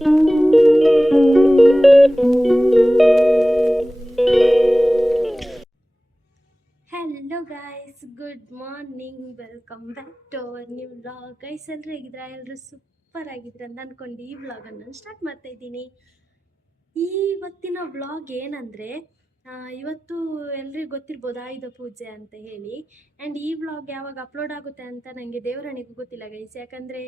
Hello guys good morning welcome back to our new vlog guys ಎಲ್ಲರೂ ಹೇಗಿದ್ರೆ ಎಲ್ಲರೂ super ಆಗಿದ್ರೆ ಅಂತ ಅಂದ್ಕೊಂಡು ಈ ವ್ಲಾಗನ್ನು ಸ್ಟಾರ್ಟ್ ಮಾಡ್ತಾ ಇದ್ದೀನಿ. ಇವತ್ತಿನ ವ್ಲಾಗ್ ಏನಂದರೆ ಇವತ್ತು ಎಲ್ರಿಗೂ ಗೊತ್ತಿರ್ಬೋದು ಆಯುಧ ಪೂಜೆ ಅಂತ ಹೇಳಿ. ಆ್ಯಂಡ್ ಈ ವ್ಲಾಗ್ ಯಾವಾಗ ಅಪ್ಲೋಡ್ ಆಗುತ್ತೆ ಅಂತ ನನಗೆ ದೇವರಣಿಗೂ ಗೊತ್ತಿಲ್ಲ ಗೈಸ್ ಯಾಕಂದರೆ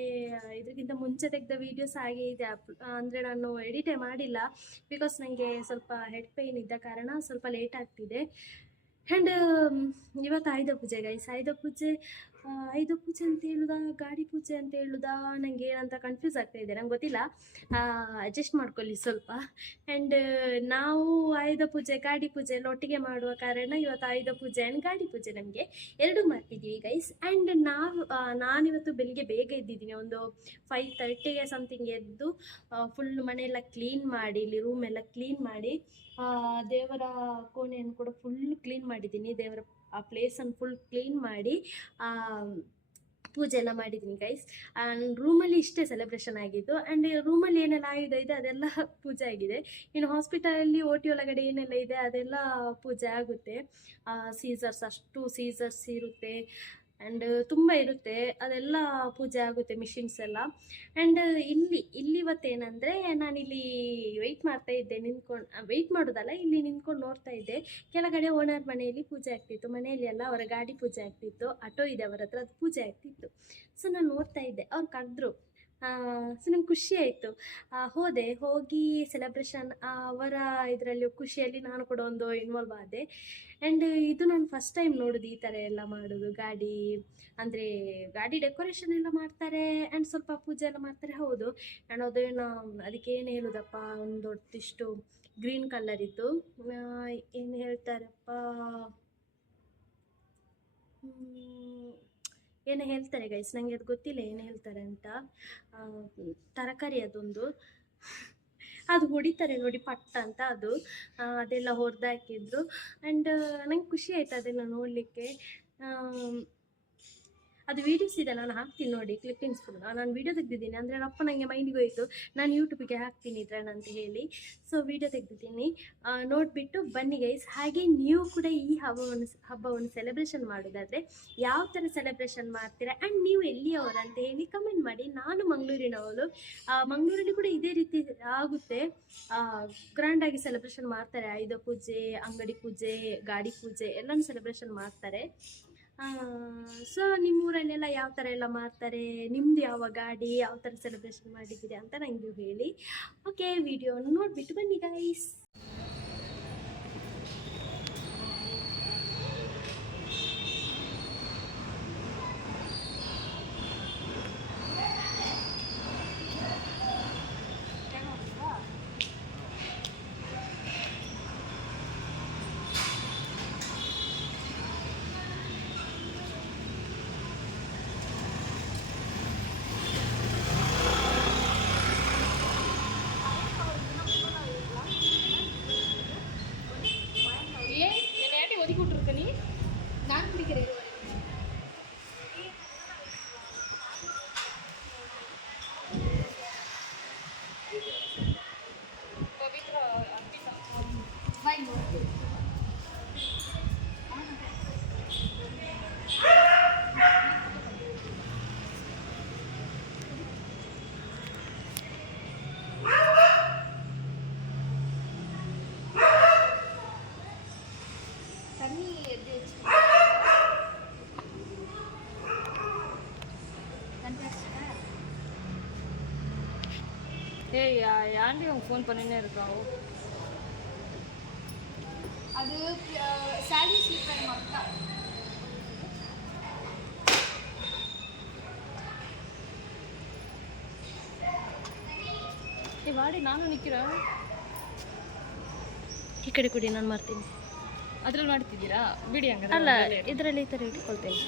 ಇದಕ್ಕಿಂತ ಮುಂಚೆ ತೆಗೆದ ವೀಡಿಯೋಸ್ ಹಾಗೆ ಇದೆ. ಅಪ್, ಅಂದರೆ ನಾನು ಎಡಿಟೇ ಮಾಡಿಲ್ಲ ಬಿಕಾಸ್ ನನಗೆ ಸ್ವಲ್ಪ ಹೆಡ್ ಪೇಯ್ನ್ ಇದ್ದ ಕಾರಣ ಸ್ವಲ್ಪ ಲೇಟ್ ಆಗ್ತಿದೆ. ಆ್ಯಂಡ್ ಇವತ್ತು ಆಯುಧ ಪೂಜೆ ಗೈಸ್ ಆಯುಧ ಪೂಜೆ ಆಯುಧ ಪೂಜೆ ಅಂತ ಹೇಳುದಾ, ಗಾಡಿ ಪೂಜೆ ಅಂತ ಹೇಳುದಾ ನನಗೆ ಏನಂತ ಕನ್ಫ್ಯೂಸ್ ಆಗ್ತಾ ಇದೆ, ನಂಗೆ ಗೊತ್ತಿಲ್ಲ. ಅಡ್ಜಸ್ಟ್ ಮಾಡ್ಕೊಳ್ಳಿ ಸ್ವಲ್ಪ. ಆ್ಯಂಡ್ ನಾವು ಆಯುಧ ಪೂಜೆ, ಗಾಡಿ ಪೂಜೆ ಎಲ್ಲ ಒಟ್ಟಿಗೆ ಮಾಡುವ ಕಾರಣ ಇವತ್ತು ಆಯುಧ ಪೂಜೆ ಆ್ಯಂಡ್ ಗಾಡಿ ಪೂಜೆ ನಮಗೆ ಎರಡು ಮಾಡ್ತಿದ್ದೀವಿ ಗೈಸ್ ಆ್ಯಂಡ್ ನಾವು ನಾನಿವತ್ತು ಬೆಳಿಗ್ಗೆ ಬೇಗ ಇದ್ದಿದ್ದೀನಿ ಒಂದು ಫೈವ್ ತರ್ಟಿಗೆ ಸಮಥಿಂಗ್ ಎದ್ದು ಫುಲ್ ಮನೆಯೆಲ್ಲ ಕ್ಲೀನ್ ಮಾಡಿ, ಇಲ್ಲಿ ರೂಮ್ ಎಲ್ಲ ಕ್ಲೀನ್ ಮಾಡಿ ದೇವರ ಕೋಣೆಯನ್ನು ಕೂಡ ಫುಲ್ ಕ್ಲೀನ್ ಮಾಡಿದ್ದೀನಿ. ದೇವರ ಆ ಪ್ಲೇಸನ್ನು ಫುಲ್ ಕ್ಲೀನ್ ಮಾಡಿ ಪೂಜೆ ಎಲ್ಲ ಮಾಡಿದ್ದೀನಿ ಗೈಸ್ ಆ್ಯಂಡ್ ರೂಮಲ್ಲಿ ಇಷ್ಟೇ ಸೆಲೆಬ್ರೇಷನ್ ಆಗಿದ್ದು ಆ್ಯಂಡ್ ರೂಮಲ್ಲಿ ಏನೆಲ್ಲ ಆಯುಧ ಇದೆ, ಅದೆಲ್ಲ ಪೂಜೆ ಆಗಿದೆ. ಇನ್ನು ಹಾಸ್ಪಿಟಲಲ್ಲಿ ಓ ಟಿ ಒಳಗಡೆ ಏನೆಲ್ಲ ಇದೆ, ಅದೆಲ್ಲ ಪೂಜೆ ಆಗುತ್ತೆ. ಸೀಸರ್ಸ್ ಅಷ್ಟು ಸೀಸರ್ಸ್ ಇರುತ್ತೆ. ಆ್ಯಂಡ್ ತುಂಬ ಇರುತ್ತೆ. ಅದೆಲ್ಲ ಪೂಜೆ ಆಗುತ್ತೆ ಮಿಷಿನ್ಸ್ ಎಲ್ಲ. ಆ್ಯಂಡ್ ಇಲ್ಲಿ ಇಲ್ಲಿ ಇವತ್ತೇನೆಂದರೆ ನಾನಿಲ್ಲಿ ವೆಯ್ಟ್ ಮಾಡ್ತಾ ಇದ್ದೆ, ನಿಂತ್ಕೊಂಡು ವೆಯ್ಟ್ ಮಾಡೋದಲ್ಲ, ಇಲ್ಲಿ ನಿಂತ್ಕೊಂಡು ನೋಡ್ತಾ ಇದ್ದೆ. ಕೆಳಗಡೆ ಓನರ್ ಮನೆಯಲ್ಲಿ ಪೂಜೆ ಆಗ್ತಿತ್ತು. ಮನೆಯಲ್ಲಿ ಎಲ್ಲ ಅವರ ಗಾಡಿ ಪೂಜೆ ಆಗ್ತಿತ್ತು. ಆಟೋ ಇದೆ ಅವರ ಹತ್ರ ಅದು ಪೂಜೆ ಆಗ್ತಿತ್ತು. ಸೊ ನಾನು ನೋಡ್ತಾ ಇದ್ದೆ. ಅವ್ರು ಕರೆದ್ರು. ಸೊ ನಂಗೆ ಖುಷಿ ಆಯಿತು. ಹೋದೆ, ಹೋಗಿ ಸೆಲೆಬ್ರೇಷನ್ ಅವರ ಇದರಲ್ಲಿ ಖುಷಿಯಲ್ಲಿ ನಾನು ಕೂಡ ಒಂದು ಇನ್ವಾಲ್ವ್ ಆದೆ. ಆ್ಯಂಡ್ ಇದು ನಾನು ಫಸ್ಟ್ ಟೈಮ್ ನೋಡೋದು ಈ ಥರ ಎಲ್ಲ ಮಾಡೋದು. ಗಾಡಿ ಅಂದರೆ ಗಾಡಿ ಡೆಕೋರೇಷನ್ ಎಲ್ಲ ಮಾಡ್ತಾರೆ ಆ್ಯಂಡ್ ಸ್ವಲ್ಪ ಪೂಜೆ ಎಲ್ಲ ಮಾಡ್ತಾರೆ, ಹೌದು. ಆ್ಯಂಡ್ ಅದೇನು ಅದಕ್ಕೆ ಏನು ಹೇಳೋದಪ್ಪ, ಒಂದು ದೊಡ್ಡದಿಷ್ಟು ಗ್ರೀನ್ ಕಲರ್ ಇತ್ತು. ಏನು ಹೇಳ್ತಾರಪ್ಪ? ಏನೋ ಹೇಳ್ತಾರೆ ಗೈಸ್ ನನಗೆ ಅದು ಗೊತ್ತಿಲ್ಲ ಏನು ಹೇಳ್ತಾರೆ ಅಂತ. ತರಕಾರಿ ಅದೊಂದು. ಅದು ಹೊಡಿತಾರೆ ನೋಡಿ, ಪಟ್ಟ ಅಂತ ಅದು. ಅದೆಲ್ಲ ಹೊಡೆದಾಕಿದ್ರು. ಆ್ಯಂಡ್ ನಂಗೆ ಖುಷಿ ಆಯ್ತು ಅದನ್ನು ನೋಡಲಿಕ್ಕೆ. ಅದು ವೀಡಿಯೋಸ್ ಇದೆ, ನಾನು ಹಾಕ್ತೀನಿ ನೋಡಿ ಕ್ಲಿಪ್ಪಿಂಗ್ಸ್ ನಾನು ವೀಡಿಯೋ ತೆಗ್ದಿದ್ದೀನಿ, ಅಂದರೆ ಅಪ್ಪ ನನಗೆ ಮೈಂಡಿಗೆ ಹೋಯಿತು, ನಾನು ಯೂಟ್ಯೂಬಿಗೆ ಹಾಕ್ತೀನಿ ಇದ್ರನ್ನ ಅಂತ ಹೇಳಿ. ಸೊ ವೀಡಿಯೋ ತೆಗೆದಿದ್ದೀನಿ. ನೋಡಿಬಿಟ್ಟು ಬನ್ನಿ ಗೈಸ್ ಹಾಗೆ ನೀವು ಕೂಡ ಈ ಹಬ್ಬವನ್ನು ಹಬ್ಬವನ್ನು ಸೆಲೆಬ್ರೇಷನ್ ಮಾಡೋದಾದರೆ ಯಾವ ಥರ ಸೆಲೆಬ್ರೇಷನ್ ಮಾಡ್ತೀರಾ? ಆ್ಯಂಡ್ ನೀವು ಎಲ್ಲಿಯವರು ಅಂತ ಹೇಳಿ ಕಮೆಂಟ್ ಮಾಡಿ. ನಾನು ಮಂಗಳೂರಿನವಳು. ಮಂಗಳೂರಲ್ಲಿ ಕೂಡ ಇದೇ ರೀತಿ ಆಗುತ್ತೆ. ಗ್ರ್ಯಾಂಡಾಗಿ ಸೆಲೆಬ್ರೇಷನ್ ಮಾಡ್ತಾರೆ. ಆಯುಧ ಪೂಜೆ, ಅಂಗಡಿ ಪೂಜೆ, ಗಾಡಿ ಪೂಜೆ ಎಲ್ಲನೂ ಸೆಲೆಬ್ರೇಷನ್ ಮಾಡ್ತಾರೆ. ಸೊ ನಿಮ್ಮ ಯಾವ ಥರ ಎಲ್ಲ ಮಾಡ್ತಾರೆ? ನಿಮ್ಮದು ಯಾವ ಗಾಡಿ ಯಾವ ಥರ ಸೆಲೆಬ್ರೇಷನ್ ಮಾಡಿದ್ದೀರಿ ಅಂತ ನನಗೆ ಹೇಳಿ. ಓಕೆ ವಿಡಿಯೋನ ನೋಡಿಬಿಟ್ಟು ಬನ್ನಿ ಗೈಸ್ ஏய் ஏன்டி அவங்க ஃபோன் பண்ணினே இருக்கான் அது சாலரி ஸ்லிப்பர் மட்டும் ஏய் வாடி நானும் நிற்கிறேன் ಈ ಕಡೆ ಕೊಡಿ ನಾನು ಮಾಡ್ತೀನಿ ಅದ್ರಲ್ಲಿ ಮಾಡ್ತಿದ್ದೀರಾ ಬಿಡಿ ಹಂಗಾದ್ರೆ ಅಲ್ಲ ಅದ್ರಲ್ಲೇ ಇರಿ. ಇದರಲ್ಲಿ ಈ ಥರ ಇಟ್ಕೊಳ್ತೇನೆ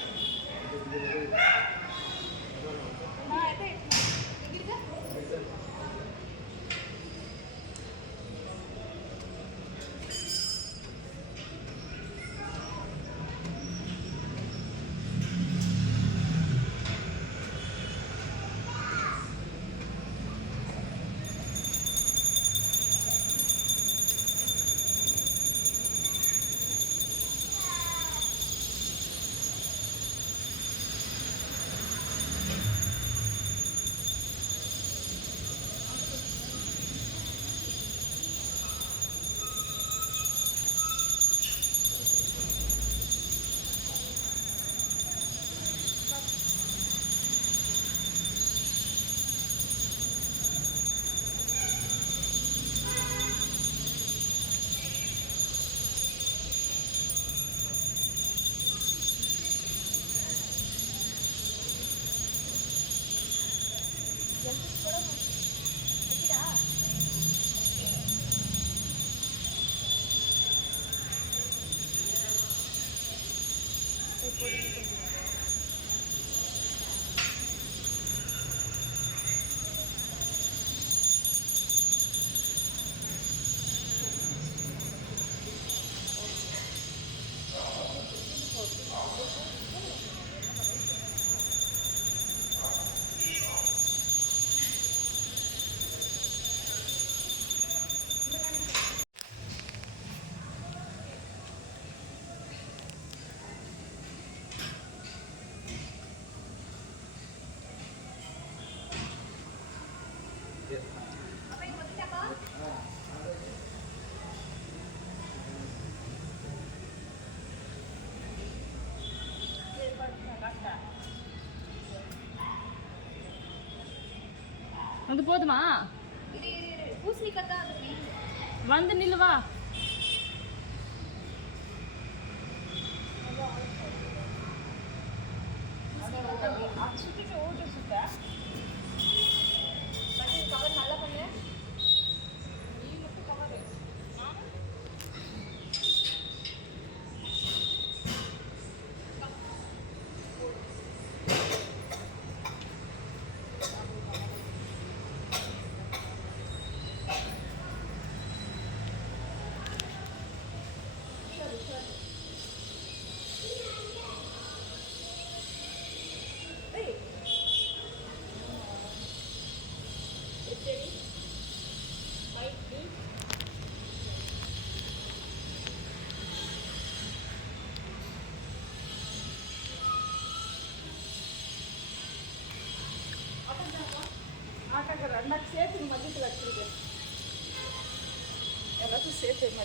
পরিণত அது போதுமா? வந்து நில்லுவா ಎಲ್ಲದೂ ಸೇಫ್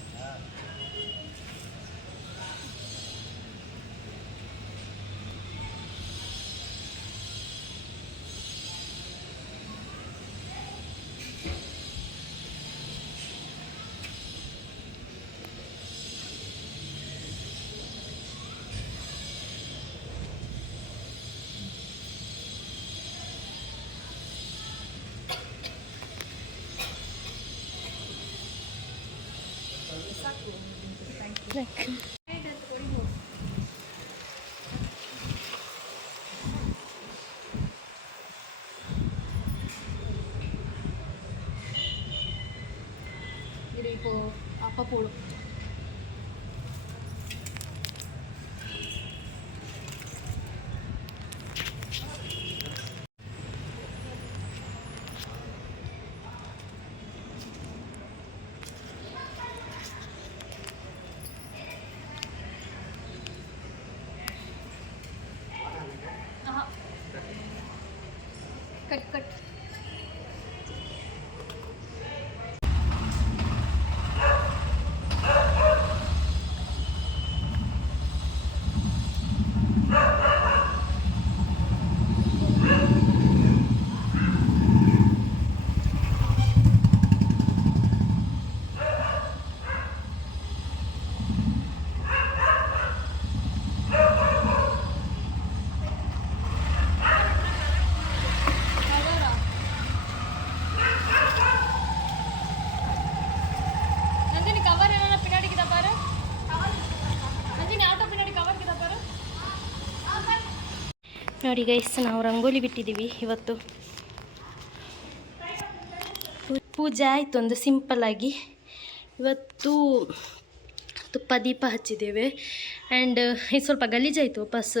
olacak. कट कट ನೋಡಿ ಗೈಸ್ ನಾವು ರಂಗೋಲಿ ಬಿಟ್ಟಿದ್ದೀವಿ ಇವತ್ತು. ಪೂಜೆ ಆಯಿತು ಒಂದು ಸಿಂಪಲ್ಲಾಗಿ ಇವತ್ತು ತುಪ್ಪ ದೀಪ ಹಚ್ಚಿದ್ದೇವೆ. ಆ್ಯಂಡ್ ಇದು ಸ್ವಲ್ಪ ಗಲೀಜಾಯಿತು ವಾಪಸ್.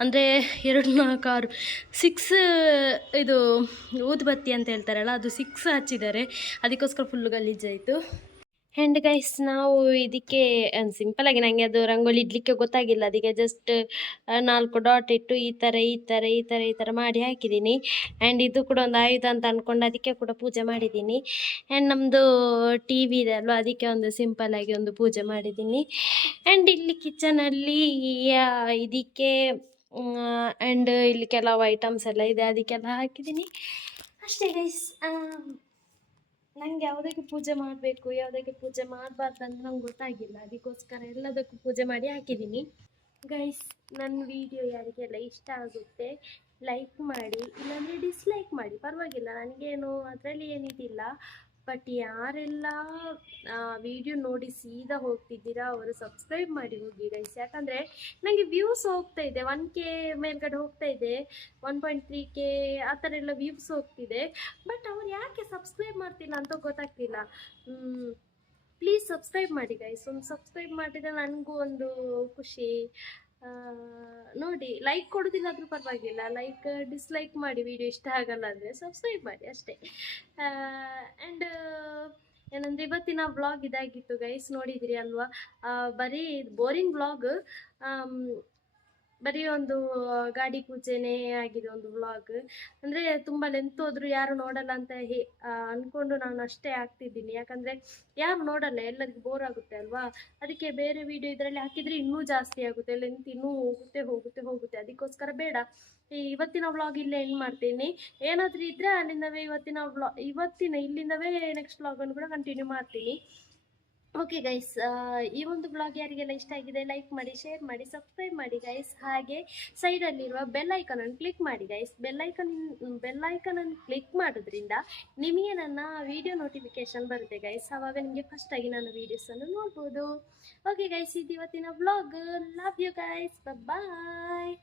ಅಂದರೆ ಎರಡು ನಾಲ್ಕು ಆರು ಸಿಕ್ಸ್ ಇದು ಊದುಬತ್ತಿ ಅಂತ ಹೇಳ್ತಾರಲ್ಲ, ಅದು ಸಿಕ್ಸ್ ಹಚ್ಚಿದ್ದಾರೆ. ಅದಕ್ಕೋಸ್ಕರ ಫುಲ್ಲು ಗಲೀಜಾಯಿತು ಆ್ಯಂಡ್ ಗೈಸ್ ನಾವು ಇದಕ್ಕೆ ಸಿಂಪಲಾಗಿ ನನಗೆ ಅದು ರಂಗೋಲಿ ಇಡ್ಲಿಕ್ಕೆ ಗೊತ್ತಾಗಿಲ್ಲ. ಅದಕ್ಕೆ ಜಸ್ಟ್ ನಾಲ್ಕು ಡಾಟ್ ಇಟ್ಟು ಈ ಥರ ಈ ಥರ ಈ ಥರ ಈ ಥರ ಮಾಡಿ ಹಾಕಿದ್ದೀನಿ. ಆ್ಯಂಡ್ ಇದು ಕೂಡ ಒಂದು ಆಯುಧ ಅಂತ ಅಂದ್ಕೊಂಡು ಅದಕ್ಕೆ ಕೂಡ ಪೂಜೆ ಮಾಡಿದ್ದೀನಿ. ಆ್ಯಂಡ್ ನಮ್ಮದು ಟಿ ವಿ ಇದೆ ಅಲ್ವಾ, ಅದಕ್ಕೆ ಒಂದು ಸಿಂಪಲಾಗಿ ಒಂದು ಪೂಜೆ ಮಾಡಿದ್ದೀನಿ. ಆ್ಯಂಡ್ ಇಲ್ಲಿ ಕಿಚನಲ್ಲಿ ಇದಕ್ಕೆ ಆ್ಯಂಡ್ ಇಲ್ಲಿ ಕೆಲವು ಐಟಮ್ಸ್ ಎಲ್ಲ ಇದೆ, ಅದಕ್ಕೆಲ್ಲ ಹಾಕಿದ್ದೀನಿ. ಅಷ್ಟೇ ಗೈಸ್ ನಂಗೆ ಯಾವುದಕ್ಕೆ ಪೂಜೆ ಮಾಡಬೇಕು, ಯಾವುದಕ್ಕೆ ಪೂಜೆ ಮಾಡಬಾರ್ದು ಅಂತ ನಂಗೆ ಗೊತ್ತಾಗಿಲ್ಲ. ಅದಕ್ಕೋಸ್ಕರ ಎಲ್ಲದಕ್ಕೂ ಪೂಜೆ ಮಾಡಿ ಹಾಕಿದ್ದೀನಿ ಗೈಸ್ ನನ್ನ ವಿಡಿಯೋ ಯಾರಿಗೆಲ್ಲ ಇಷ್ಟ ಆಗುತ್ತೆ ಲೈಕ್ ಮಾಡಿ, ಇಲ್ಲಾಂದರೆ ಡಿಸ್ಲೈಕ್ ಮಾಡಿ. ಪರವಾಗಿಲ್ಲ, ನನಗೇನು ಅದರಲ್ಲಿ ಏನಿದಿಲ್ಲ. ಬಟ್ ಯಾರೆಲ್ಲ ವಿಡಿಯೋ ನೋಡಿ ಸೀದಾ ಹೋಗ್ತಿದ್ದೀರಾ, ಅವರು ಸಬ್ಸ್ಕ್ರೈಬ್ ಮಾಡಿ ಹೋಗಿ ಗೈಸ್ ಯಾಕಂದರೆ ನನಗೆ ವ್ಯೂಸ್ ಹೋಗ್ತಾ ಇದೆ. ಒನ್ ಕೆ ಮೇಲ್ಗಡೆ ಹೋಗ್ತಾ ಇದೆ. ಒನ್ ಪಾಯಿಂಟ್ ತ್ರೀ ಕೆ ಆ ಥರ ಎಲ್ಲ ವ್ಯೂಸ್ ಹೋಗ್ತಿದೆ. ಬಟ್ ಅವ್ರು ಯಾಕೆ ಸಬ್ಸ್ಕ್ರೈಬ್ ಮಾಡ್ತಿಲ್ಲ ಅಂತ ಗೊತ್ತಾಗ್ತಿಲ್ಲ. ಪ್ಲೀಸ್ ಸಬ್ಸ್ಕ್ರೈಬ್ ಮಾಡಿ ಗೈಸ್ ಒಂದು ಸಬ್ಸ್ಕ್ರೈಬ್ ಮಾಡಿದರೆ ನನಗೂ ಒಂದು ಖುಷಿ. ನೋಡಿ ಲೈಕ್ ಕೊಡೋದಿಲ್ಲಾದ್ರೂ ಪರವಾಗಿಲ್ಲ. ಲೈಕ್ ಡಿಸ್ಲೈಕ್ ಮಾಡಿ ವಿಡಿಯೋ ಇಷ್ಟ ಆಗಲ್ಲ ಅಂದರೆ ಸಬ್ಸ್ಕ್ರೈಬ್ ಮಾಡಿ ಅಷ್ಟೇ. ಆ್ಯಂಡ್ ಏನಂದರೆ ಇವತ್ತಿನ ವ್ಲಾಗ್ ಇದಾಗಿತ್ತು ಗೈಸ್ ನೋಡಿದಿರಿ ಅಲ್ವಾ? ಬರೀ ಬೋರಿಂಗ್ ವ್ಲಾಗ್ ಬರೀ ಒಂದು ಗಾಡಿ ಪೂಜೆನೇ ಆಗಿದೆ ಒಂದು ವ್ಲಾಗ್ ಅಂದರೆ ತುಂಬ ಲೆಂತ್ ಹೋದ್ರು ಯಾರು ನೋಡಲ್ಲ ಅಂತ ಹೇ ಆ, ಅನ್ಕೊಂಡು ನಾನು ಅಷ್ಟೇ ಹಾಕ್ತಿದ್ದೀನಿ ಯಾಕಂದರೆ ಯಾರು ನೋಡಲ್ಲ ಎಲ್ಲರಿಗೂ ಬೋರ್ ಆಗುತ್ತೆ ಅಲ್ವಾ? ಅದಕ್ಕೆ ಬೇರೆ ವಿಡಿಯೋ ಇದರಲ್ಲಿ ಹಾಕಿದರೆ ಇನ್ನೂ ಜಾಸ್ತಿ ಆಗುತ್ತೆ. ಲೆಂತ್ ಇನ್ನೂ ಹೋಗುತ್ತೆ ಹೋಗುತ್ತೆ ಹೋಗುತ್ತೆ. ಅದಕ್ಕೋಸ್ಕರ ಬೇಡ. ಇವತ್ತಿನ ವ್ಲಾಗ್ ಇಲ್ಲೇ ಎಂಡ್ ಮಾಡ್ತೀನಿ. ಏನಾದರೂ ಇದ್ದರೆ ಅಲ್ಲಿಂದವೇ ಇವತ್ತಿನ ವ್ಲಾ ಇವತ್ತಿನ ಇಲ್ಲಿಂದವೇ ನೆಕ್ಸ್ಟ್ ವ್ಲಾಗನ್ನು ಕೂಡ ಕಂಟಿನ್ಯೂ ಮಾಡ್ತೀನಿ. ಓಕೆ ಗೈಸ್ ಈ ಒಂದು ಬ್ಲಾಗ್ ಯಾರಿಗೆಲ್ಲ ಇಷ್ಟ ಆಗಿದೆ ಲೈಕ್ ಮಾಡಿ ಶೇರ್ ಮಾಡಿ ಸಬ್ಸ್ಕ್ರೈಬ್ ಮಾಡಿ ಗೈಸ್ ಹಾಗೆ ಸೈಡಲ್ಲಿರುವ ಬೆಲ್ ಐಕನನ್ನು ಕ್ಲಿಕ್ ಮಾಡಿ ಗೈಸ್ ಬೆಲ್ ಐಕನ್ ಬೆಲ್ ಐಕನನ್ನು ಕ್ಲಿಕ್ ಮಾಡೋದ್ರಿಂದ ನಿಮಗೆ ನನ್ನ ವಿಡಿಯೋ ನೋಟಿಫಿಕೇಶನ್ ಬರುತ್ತೆ ಗೈಸ್ ಆವಾಗ ನಿಮಗೆ ಫಸ್ಟಾಗಿ ನನ್ನ ವೀಡಿಯೋಸನ್ನು ನೋಡ್ಬೋದು. ಓಕೆ ಗೈಸ್ ಇದು ಇವತ್ತಿನ blog love you guys bye